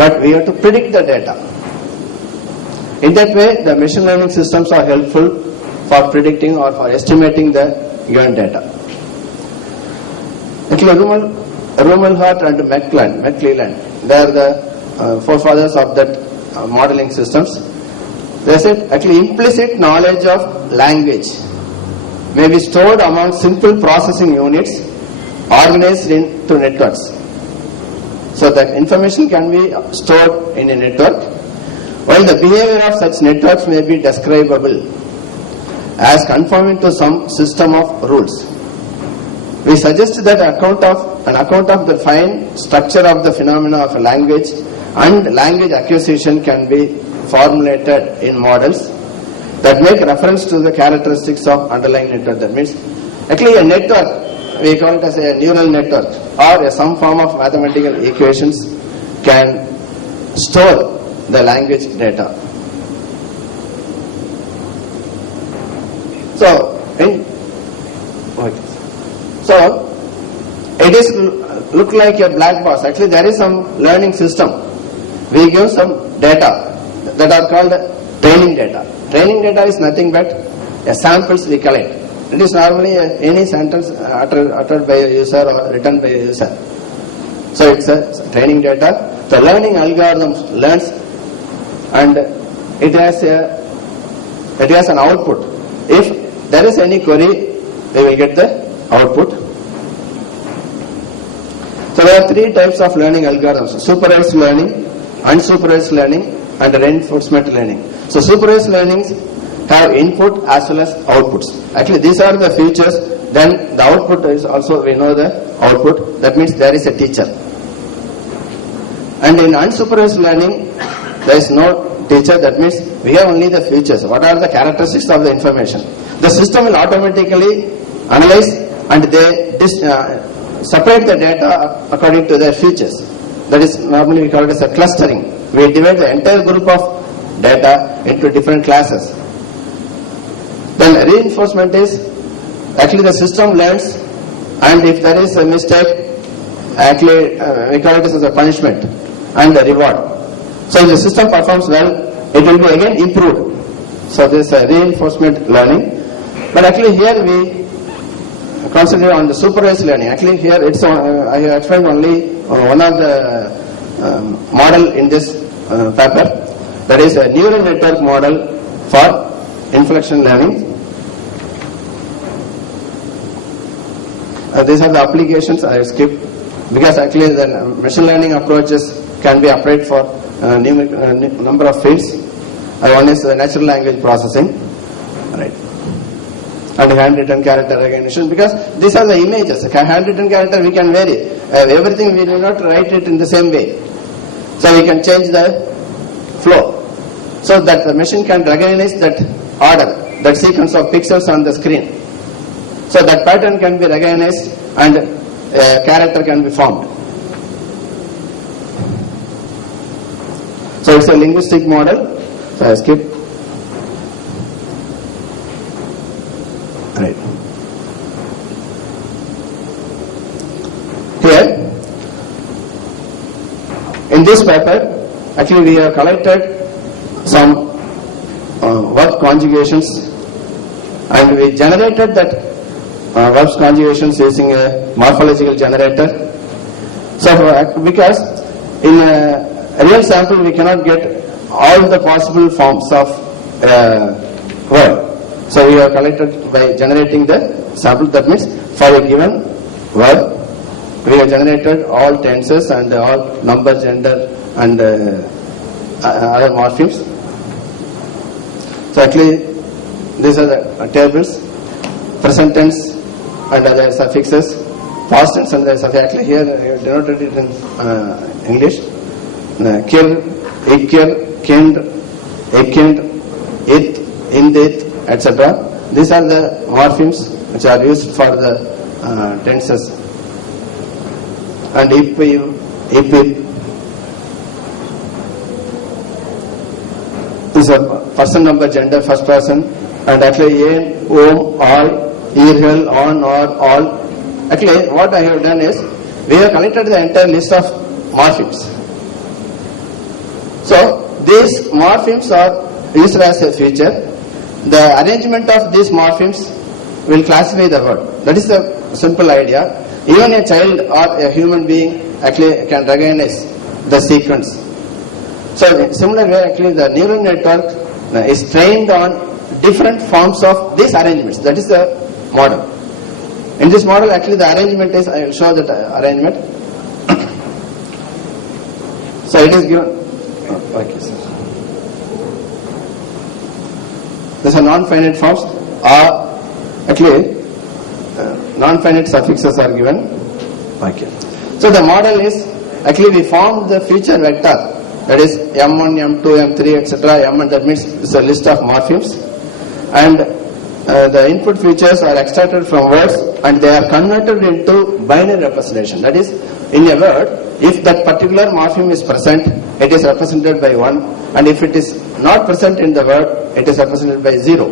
but we have to predict the data. In that way, the machine learning systems are helpful for predicting or for estimating the given data. Actually, Rumelhart and McClelland, they are the forefathers of that modeling systems. They said actually implicit knowledge of language may be stored among simple processing units organized into networks. So the information can be stored in a network, while the behavior of such networks may be describable as conforming to some system of rules. We suggest that an account of the fine structure of the phenomena of a language and language acquisition can be formulated in models that make reference to the characteristics of underlying network. That means actually a network, we call it as a neural network or some form of mathematical equations can store the language data. So it is look like a black box. Actually there is some learning system. We give some data that are called training data. Training data is nothing but samples we collect. It is normally any sentence uttered by a user or written by a user. So it's a training data. The learning algorithm learns and it has an output. If there is any query, we will get the output. So there are three types of learning algorithms: supervised learning, unsupervised learning, and reinforcement learning. So supervised learnings have input as well as outputs. Actually these are the features. Then the output is also, we know the output. That means there is a teacher. And in unsupervised learning, there is no teacher. That means we have only the features. What are the characteristics of the information? The system will automatically analyze and they separate the data according to their features. That is normally we call it as a clustering. We divide the entire group of data into different classes. Then reinforcement is actually the system learns, and if there is a mistake, actually we call it as a punishment and a reward. So if the system performs well, it will be again improved. So this is reinforcement learning. But actually here we concentrate on the supervised learning. Actually here it's I have explained only one of the model in this paper. That is a neural network model for inflection learning. These are the applications I have skipped because actually the machine learning approaches can be applied for number of fields. One is natural language processing, right, and handwritten character recognition, because these are the images. Handwritten character we can vary. Everything we do not write it in the same way. So we can change the flow so that the machine can recognize that order, that sequence of pixels on the screen. So that pattern can be recognized and a character can be formed. So it's a linguistic model. So I skip. Right. Here, in this paper, actually we have collected some verb conjugations and we generated that verbs conjugations using a morphological generator. So because in a real sample we cannot get all the possible forms of word. So we have collected by generating the sample. That means for a given verb we have generated all tenses and all number, gender and other morphemes. So actually these are the tables: present tense and other suffixes, past tense and other suffixes. Actually here I have denoted it in English. Kir, ikkir, kind, ekind, it, indit, etc. These are the morphemes which are used for the tenses. And ipiv, ipip. These are person, number, gender, first person, and actually a, om, all, irhel, on, or, all. Actually what I have done is we have collected the entire list of morphemes. So these morphemes are used as a feature. The arrangement of these morphemes will classify the word. That is the simple idea. Even a child or a human being actually can recognize the sequence. So in similar way, actually the neural network is trained on different forms of these arrangements. That is the model. In this model, actually the arrangement is, I will show that arrangement. So it is given. Okay, sir. These are non-finite forms. Actually, non-finite suffixes are given. Okay. So the model is, actually we form the feature vector, that is M1, M2, M3, etc. M1, that means it's a list of morphemes, and the input features are extracted from words and they are converted into binary representation. That is, in a word, if that particular morpheme is present, it is represented by 1, and if it is not present in the word, it is represented by 0.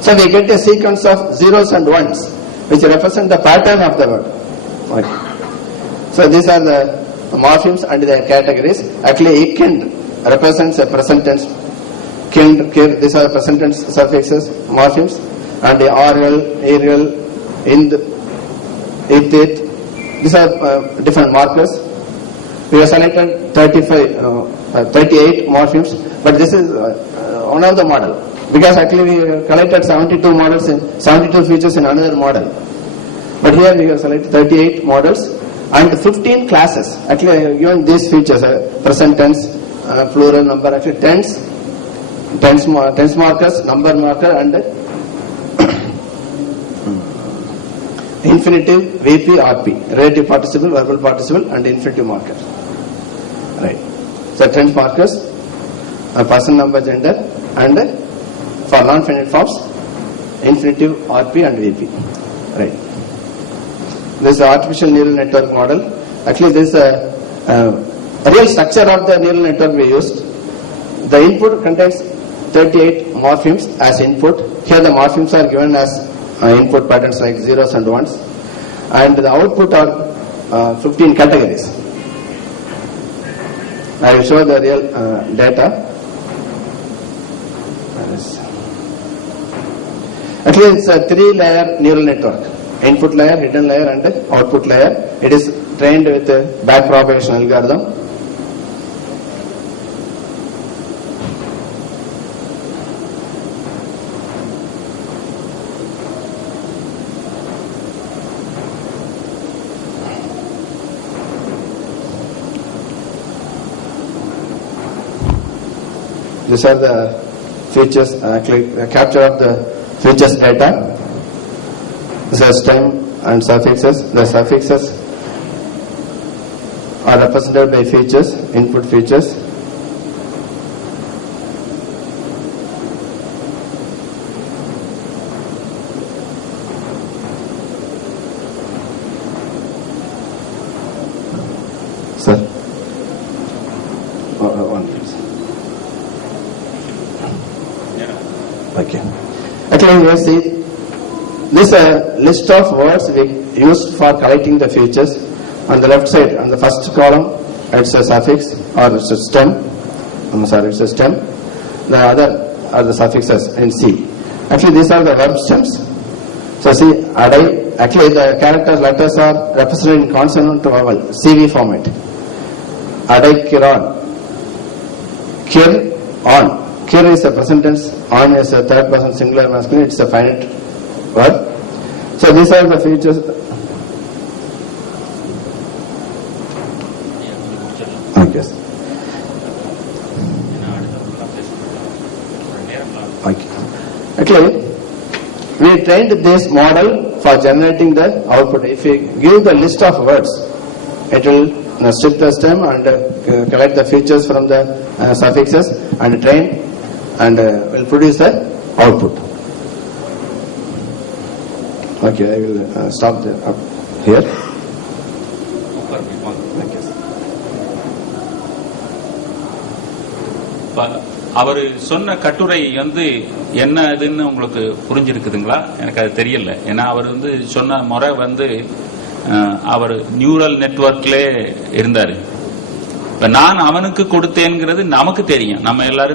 So we get a sequence of zeros and ones which represent the pattern of the word. Okay. So these are the morphemes and their categories. Actually, ikind represents a present tense. Kind, kir, these are present tense suffixes, morphemes, and the rl, erl, ind, it. These are different markers. We have selected 38 morphemes, but this is one of the model, because actually we collected 72 models in 72 features in another model. But here we have selected 38 models and 15 classes. Actually, I have given these features: present tense, plural number, actually tense markers, number marker, and infinitive, VP, RP, relative participle, verbal participle, and infinitive marker. Right. So tense markers, person, number, gender, and for non-finite forms, infinitive, RP, and VP. Right. This is the artificial neural network model. Actually, this is a real structure of the neural network we used. The input contains 38 morphemes as input. Here the morphemes are given as input patterns like zeros and ones, and the output are 15 categories. I will show the real data. Actually, it's a 3-layer neural network: input layer, hidden layer, and output layer. It is trained with a backpropagation algorithm. These are the features, capture of the features data. These are stem and suffixes. The suffixes are represented by features, input features. Sir, one please. Okay. Actually, you see, this list of words we used for collecting the features. On the left side, on the first column, it's a suffix or it's a stem. It's a stem. The other are the suffixes in C. Actually, these are the verb stems. So see, adai, actually the character letters are represented in consonant to vowel, CV format. Adai kiran. Kir, on. Kir is a present tense, on is a third person singular masculine, it's a finite verb. So these are the features. Okay. Okay. Actually, we trained this model for generating the output. If we give the list of words, it will strip the stem and collect the features from the suffixes and train, and will produce the output. Okay, I will stop up here. அவர் சொன்ன கட்டுரை என்ன இதுன்னு உங்களுக்கு புரிஞ்சிருக்குதுங்களா? எனக்கு அது தெரியல. ஏன்னா அவர் சொன்ன முறை அவர் நியூரல் நெட்வொர்க்லே இருந்தாரு. இப்ப நான் அவனுக்கு கொடுத்தேங்கிறது நமக்கு தெரியும், நம்ம எல்லாரும்